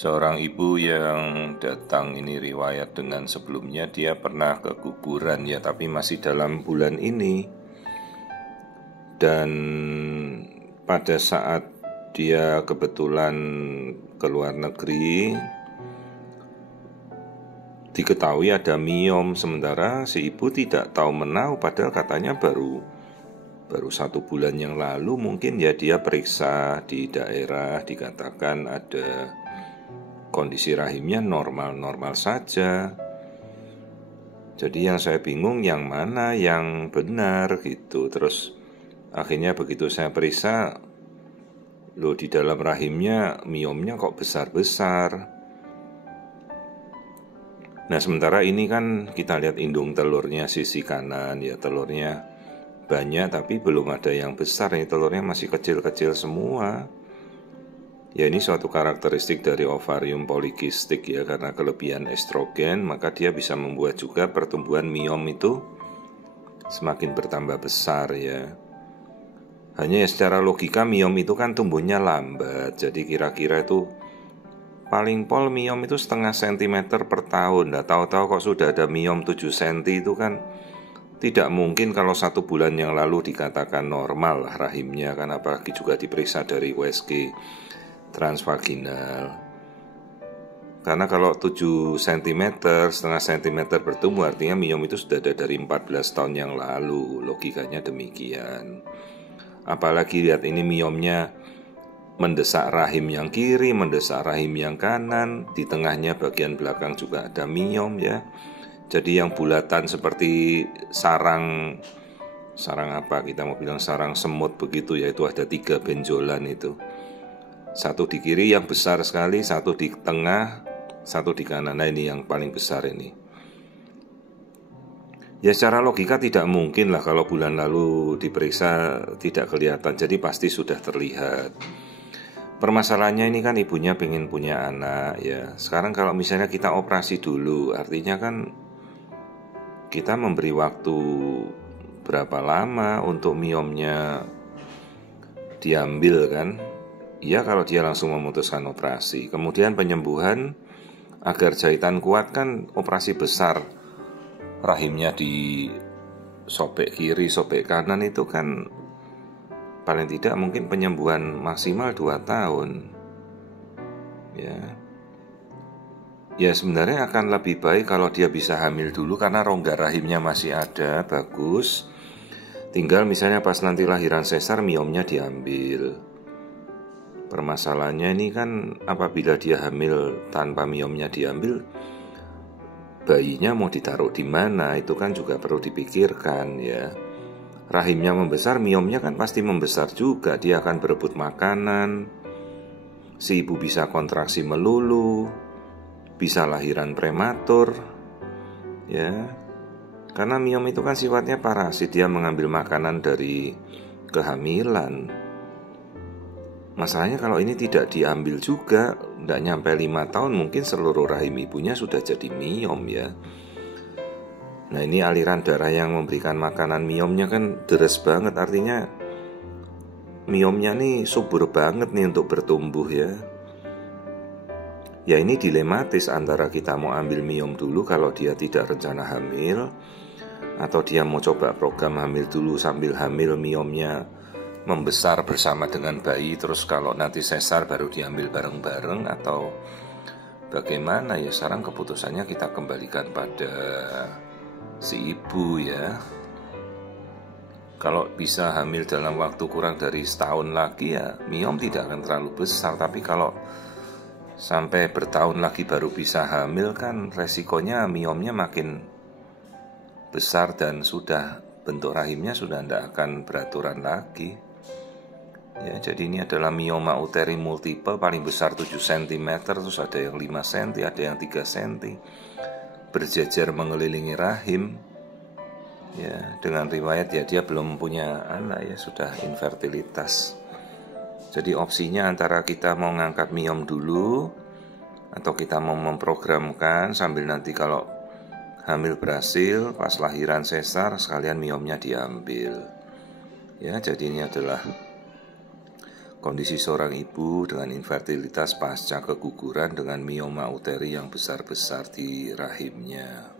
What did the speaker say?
Seorang ibu yang datang ini riwayat dengan sebelumnya dia pernah keguguran ya, tapi masih dalam bulan ini. Dan pada saat dia kebetulan ke luar negeri, diketahui ada miom, sementara si ibu tidak tahu menau, padahal katanya baru 1 bulan yang lalu mungkin ya dia periksa di daerah, dikatakan ada kondisi rahimnya normal-normal saja. Jadi yang saya bingung yang mana yang benar gitu. Terus akhirnya begitu saya periksa, loh di dalam rahimnya miomnya kok besar-besar. Nah sementara ini kan kita lihat indung telurnya sisi kanan ya, telurnya banyak tapi belum ada yang besar, nih telurnya masih kecil-kecil semua. Ya ini suatu karakteristik dari ovarium polikistik ya, karena kelebihan estrogen maka dia bisa membuat juga pertumbuhan miom itu semakin bertambah besar ya. Hanya ya secara logika miom itu kan tumbuhnya lambat, jadi kira-kira itu paling pol miom itu 0,5 cm per tahun. Nah tahu-tahu kok sudah ada miom 7 cm itu kan tidak mungkin kalau 1 bulan yang lalu dikatakan normal lah rahimnya kan, apalagi juga diperiksa dari USG transvaginal. Karena kalau 7 cm, 0,5 cm bertumbuh artinya miom itu sudah ada dari 14 tahun yang lalu. Logikanya demikian. Apalagi lihat ini miomnya mendesak rahim yang kiri, mendesak rahim yang kanan, di tengahnya bagian belakang juga ada miom ya. Jadi yang bulatan seperti sarang apa kita mau bilang sarang semut begitu ya, itu ada 3 benjolan itu. 1 di kiri yang besar sekali, 1 di tengah, 1 di kanan. Nah ini yang paling besar ini. Ya secara logika tidak mungkin lah kalau bulan lalu diperiksa tidak kelihatan, jadi pasti sudah terlihat. Permasalahannya ini kan ibunya pengen punya anak ya. Sekarang kalau misalnya kita operasi dulu, artinya kan kita memberi waktu berapa lama untuk miomnya diambil kan. Ya kalau dia langsung memutuskan operasi. Kemudian penyembuhan agar jahitan kuat kan operasi besar. Rahimnya di sobek kiri, sobek kanan itu kan paling tidak mungkin penyembuhan maksimal 2 tahun. Ya sebenarnya akan lebih baik kalau dia bisa hamil dulu, karena rongga rahimnya masih ada, bagus. Tinggal misalnya pas nanti lahiran sesar miomnya diambil. Permasalahannya ini kan apabila dia hamil tanpa miomnya diambil, bayinya mau ditaruh di mana, itu kan juga perlu dipikirkan ya. Rahimnya membesar, miomnya kan pasti membesar juga, dia akan berebut makanan. Si ibu bisa kontraksi melulu, bisa lahiran prematur ya. Karena miom itu kan sifatnya parasit, dia mengambil makanan dari kehamilan. Masalahnya kalau ini tidak diambil juga, tidak nyampe 5 tahun mungkin seluruh rahim ibunya sudah jadi miom ya. Nah ini aliran darah yang memberikan makanan miomnya kan deres banget, artinya miomnya nih subur banget nih untuk bertumbuh ya. Ya ini dilematis antara kita mau ambil miom dulu kalau dia tidak rencana hamil, atau dia mau coba program hamil dulu, sambil hamil miomnya membesar bersama dengan bayi, terus kalau nanti sesar baru diambil bareng-bareng, atau bagaimana ya. Sekarang keputusannya kita kembalikan pada si ibu ya. Kalau bisa hamil dalam waktu kurang dari setahun lagi ya miom tidak akan terlalu besar. Tapi kalau sampai bertahun lagi baru bisa hamil kan resikonya miomnya makin besar, dan sudah bentuk rahimnya sudah tidak akan beraturan lagi. Ya, jadi ini adalah mioma uteri multiple, paling besar 7 cm, terus ada yang 5 cm, ada yang 3 cm, berjejer mengelilingi rahim. Ya, dengan riwayat ya dia belum punya anak ya, sudah infertilitas. Jadi opsinya antara kita mau ngangkat miom dulu, atau kita mau memprogramkan sambil nanti kalau hamil berhasil pas lahiran sesar sekalian miomnya diambil. Ya, jadi ini adalah Kondisi seorang ibu dengan infertilitas pasca keguguran dengan mioma uteri yang besar-besar di rahimnya.